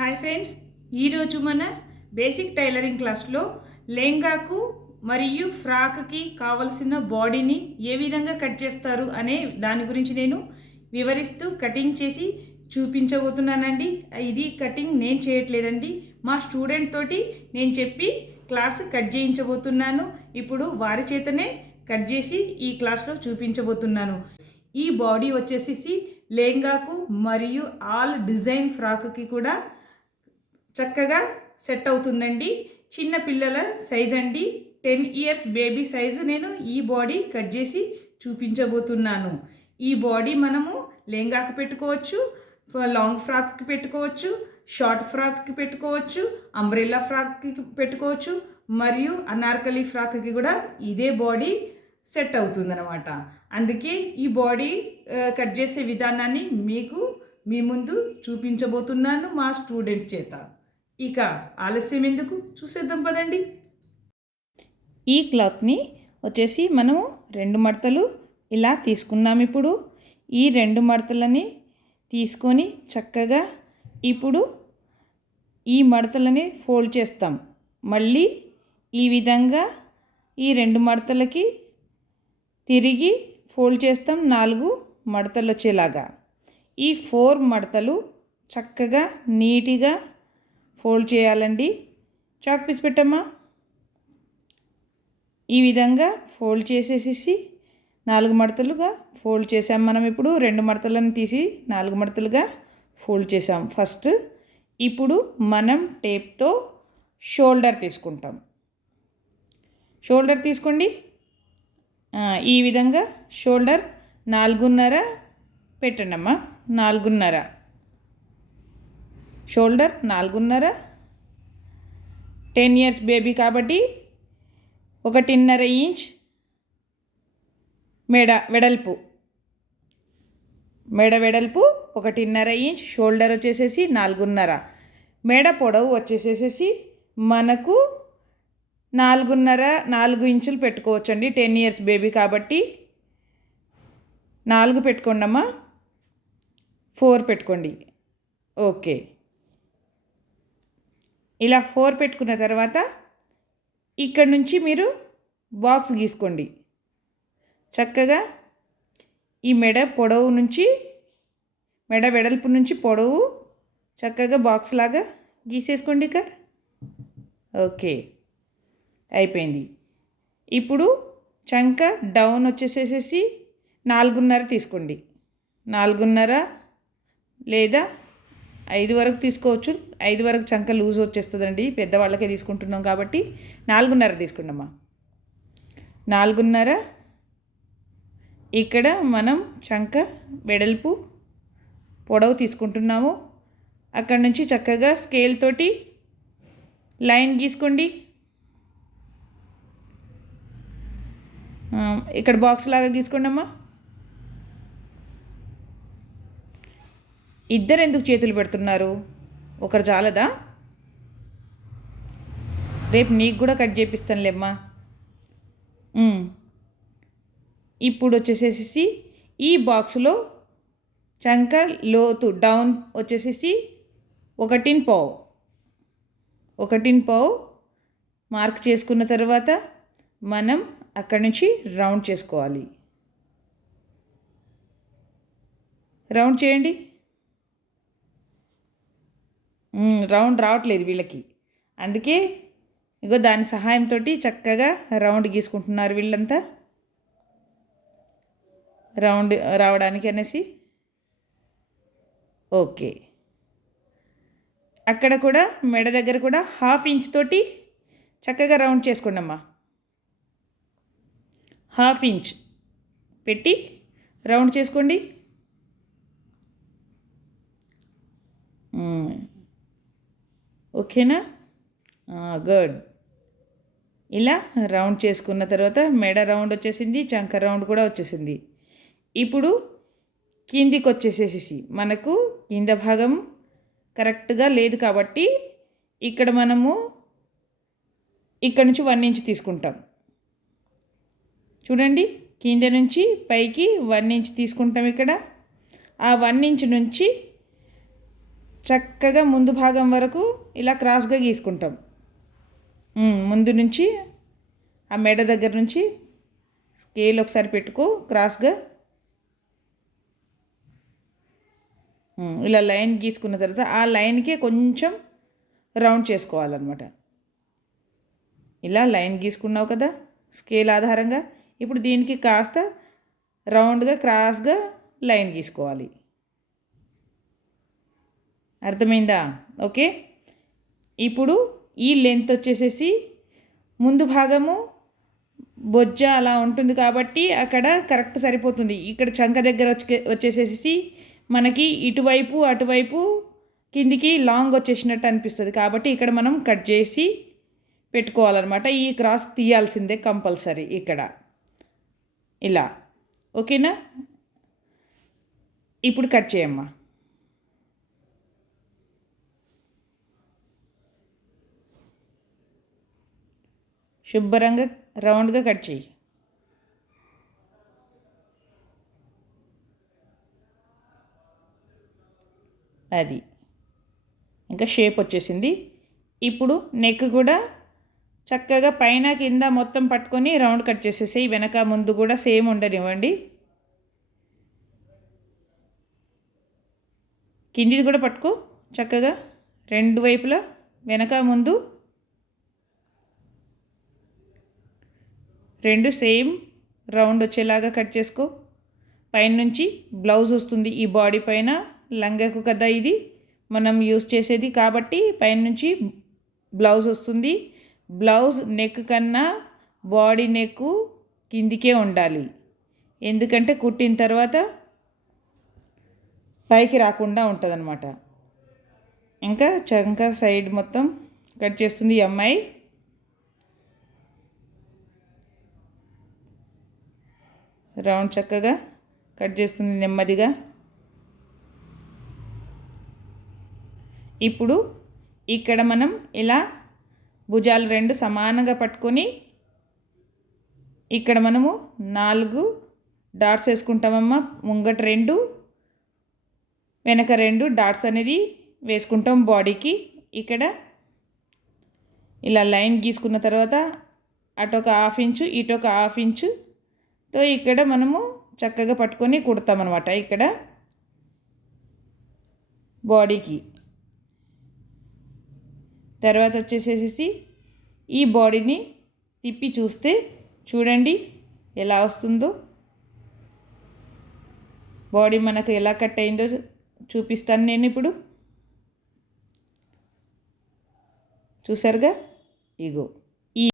Hi friends ఈరోజు మన basic tailoring క్లాస్లో లెంగాకు మరియు ఫ్రాక్కి కావలసిన బాడీని ఏ విధంగా కట్ చేస్తారు అనే దాని గురించి నేను వివరిస్తూ కటింగ్ చేసి చూపించబోతున్నానండి. ఇది కటింగ్ నేను చేయట్లేదండి. మా స్టూడెంట్ తోటి నేను చెప్పి క్లాస్ కట్ చేయించబోతున్నాను. ఇప్పుడు వారి చేతనే కట్ చేసి ఈ క్లాస్లో చూపించబోతున్నాను. ఈ బాడీ వచ్చేసి లెంగాకు మరియు ఆల్ డిజైన్ ఫ్రాక్కి కూడా చక్కగా సెట్ అవుతుందండి. చిన్న పిల్లల సైజ్ అండి. టెన్ ఇయర్స్ బేబీ సైజు నేను ఈ బాడీ కట్ చేసి చూపించబోతున్నాను. ఈ బాడీ మనము లెహంగాకి పెట్టుకోవచ్చు లాంగ్ ఫ్రాక్కి పెట్టుకోవచ్చు షార్ట్ ఫ్రాక్కి పెట్టుకోవచ్చు అంబ్రెల్లా ఫ్రాక్కి పెట్టుకోవచ్చు మరియు అనార్కలి ఫ్రాక్కి కూడా ఇదే బాడీ సెట్ అవుతుందన్నమాట. అందుకే ఈ బాడీ కట్ చేసే విధానాన్ని మీకు మీ ముందు చూపించబోతున్నాను మా స్టూడెంట్ చేత. ఇక ఆలస్యం ఎందుకు? చూసేద్దాం పదండి. ఈ క్లాత్ని వచ్చేసి మనము రెండు మడతలు ఇలా తీసుకున్నాం ఇప్పుడు. ఈ రెండు మడతలని తీసుకొని చక్కగా ఇప్పుడు ఈ మడతలని ఫోల్డ్ చేస్తాం. మళ్ళీ ఈ విధంగా ఈ రెండు మడతలకి తిరిగి ఫోల్డ్ చేస్తాం నాలుగు మడతలు వచ్చేలాగా. ఈ ఫోర్ మడతలు చక్కగా నీటిగా ఫోల్డ్ చేయాలండి. చాక్ పీస్ పెట్టమ్మా. ఈ విధంగా ఫోల్డ్ చేసేసేసి నాలుగు మడతలుగా ఫోల్డ్ చేసాం మనం ఇప్పుడు. రెండు మడతలను తీసి నాలుగు మడతలుగా ఫోల్డ్ చేసాం. ఫస్ట్ ఇప్పుడు మనం టేప్తో షోల్డర్ తీసుకుంటాం. షోల్డర్ తీసుకోండి. ఈ విధంగా షోల్డర్ నాలుగున్నర పెట్టండమ్మా. నాలుగున్నర. షోల్డర్ నాలుగున్నర. టెన్ ఇయర్స్ బేబీ కాబట్టి ఒకటిన్నర ఇంచ్ మెడ వెడల్పు. మెడ వెడల్పు ఒకటిన్నర ఇంచ్ షోల్డర్ వచ్చేసేసి నాలుగున్నర. మెడ పొడవు వచ్చేసేసి మనకు నాలుగున్నర నాలుగు ఇంచులు పెట్టుకోవచ్చండి టెన్ ఇయర్స్ బేబీ కాబట్టి. నాలుగు పెట్టుకోండమ్మా. ఫోర్ పెట్టుకోండి. ఓకే. ఇలా ఫోర్ పెట్టుకున్న తర్వాత ఇక్కడ నుంచి మీరు బాక్స్ గీసుకోండి. చక్కగా ఈ మెడ పొడవు నుంచి మెడ వెడల్పు నుంచి పొడవు చక్కగా బాక్స్ లాగా గీసేసుకోండి ఇక్కడ. ఓకే అయిపోయింది. ఇప్పుడు చంక డౌన్ వచ్చేసేసేసి నాలుగున్నర తీసుకోండి. నాలుగున్నర లేదా ఐదు వరకు తీసుకోవచ్చు. ఐదు వరకు చంక లూజ్ వచ్చేస్తుందండి. పెద్దవాళ్ళకే తీసుకుంటున్నాం కాబట్టి నాలుగున్నర తీసుకుండమ్మా నాలుగున్నర. ఇక్కడ మనం చంక వెడల్పు పొడవు తీసుకుంటున్నాము. అక్కడ నుంచి చక్కగా స్కేల్ తోటి లైన్ గీసుకోండి. ఇక్కడ బాక్స్ లాగా గీసుకోండి అమ్మా ఇద్దరు ఎందుకు చేతులు పెడుతున్నారు? ఒకరు చాలదా? రేపు నీకు కూడా కట్ చేపిస్తానులేమ్మా. ఇప్పుడు వచ్చేసేసి ఈ బాక్స్లో చంక లోతు డౌన్ వచ్చేసేసి ఒకటిన్ పావు. ఒకటిన్ పావు మార్క్ చేసుకున్న తర్వాత మనం అక్కడి నుంచి రౌండ్ చేసుకోవాలి. రౌండ్ చేయండి. రౌండ్ రావట్లేదు వీళ్ళకి. అందుకే ఇగో దాని సహాయంతో చక్కగా రౌండ్ గీసుకుంటున్నారు వీళ్ళంతా. రౌండ్ రావడానికి అనేసి. ఓకే. అక్కడ కూడా మెడ దగ్గర కూడా హాఫ్ ఇంచ్ తోటి చక్కగా రౌండ్ చేసుకోండి అమ్మా హాఫ్ ఇంచ్. పెట్టి రౌండ్ చేసుకోండి. ఓకేనా? గుడ్ ఇలా రౌండ్ చేసుకున్న తర్వాత మెడ రౌండ్ వచ్చేసింది చంక రౌండ్ కూడా వచ్చేసింది. ఇప్పుడు కిందికి వచ్చేసేసి మనకు కింద భాగం కరెక్ట్గా లేదు కాబట్టి ఇక్కడ మనము ఇక్కడ నుంచి వన్ ఇంచ్ తీసుకుంటాం. చూడండి కింద నుంచి పైకి వన్ ఇంచ్ తీసుకుంటాం ఇక్కడ. ఆ వన్ ఇంచ్ నుంచి చక్కగా ముందు భాగం వరకు ఇలా క్రాస్గా గీసుకుంటాం. ముందు నుంచి ఆ మెడ దగ్గర నుంచి స్కేల్ ఒకసారి పెట్టుకో క్రాస్గా. ఇలా లైన్ గీసుకున్న తర్వాత ఆ లైన్కే కొంచెం రౌండ్ చేసుకోవాలన్నమాట. ఇలా లైన్ గీసుకున్నావు కదా స్కేల్ ఆధారంగా. ఇప్పుడు దీనికి కాస్త రౌండ్గా క్రాస్గా లైన్ గీసుకోవాలి. అర్థమైందా? ఓకే? ఇప్పుడు ఈ లెంత్ వచ్చేసేసి ముందు భాగము బొజ్జ అలా ఉంటుంది కాబట్టి అక్కడ కరెక్ట్ సరిపోతుంది. ఇక్కడ చంక దగ్గర వచ్చే వచ్చేసేసి మనకి ఇటువైపు అటువైపు కిందికి లాంగ్ వచ్చేసినట్టు అనిపిస్తుంది. కాబట్టి ఇక్కడ మనం కట్ చేసి పెట్టుకోవాలన్నమాట. ఈ క్రాస్ తీయాల్సిందే కంపల్సరీ ఇక్కడ. ఇలా. ఓకేనా? ఇప్పుడు కట్ చేయమ్మా. శుభ్రంగా రౌండ్గా కట్ చేయి అది. ఇంకా షేప్ వచ్చేసింది. ఇప్పుడు నెక్ కూడా చక్కగా పైన కింద మొత్తం పట్టుకొని రౌండ్ కట్ చేసేసి వెనక ముందు కూడా సేమ్ ఉండనివ్వండి. కిందిది కూడా పట్టుకో. చక్కగా రెండు వైపులా వెనక ముందు రెండు సేమ్ రౌండ్ వచ్చేలాగా కట్ చేసుకో. పైన నుంచి బ్లౌజ్ వస్తుంది ఈ బాడీ పైన. లంగకు కదా ఇది. మనం యూస్ చేసేది కాబట్టి పైన నుంచి బ్లౌజ్ వస్తుంది. బ్లౌజ్ నెక్ కన్నా బాడీ నెక్ కిందికే ఉండాలి. ఎందుకంటే కుట్టిన తర్వాత పైకి రాకుండా ఉంటుందన్నమాట. ఇంకా చంక సైడ్ మొత్తం కట్ చేస్తుంది ఈ అమ్మాయి. రౌండ్ చక్కగా కట్ చేస్తుంది నెమ్మదిగా. ఇప్పుడు ఇక్కడ మనం ఇలా భుజాలు రెండు సమానంగా పట్టుకొని ఇక్కడ మనము నాలుగు డాట్స్ వేసుకుంటామమ్మా. ముంగట రెండు వెనక రెండు డాట్స్ అనేది వేసుకుంటాం బాడీకి. ఇక్కడ ఇలా లైన్ గీసుకున్న తర్వాత అటు ఒక హాఫ్ ఇంచు ఇటు ఒక హాఫ్ ఇంచు తో ఇక్కడ మనము చక్కగా పట్టుకొని కుడతామన్నమాట ఇక్కడ బాడీకి. తర్వాత వచ్చేసేసి ఈ బాడీని తిప్పి చూస్తే చూడండి ఎలా వస్తుందో. బాడీ మనకు ఎలా కట్ అయిందో చూపిస్తాను నేను ఇప్పుడు. చూసారుగా? ఇగో.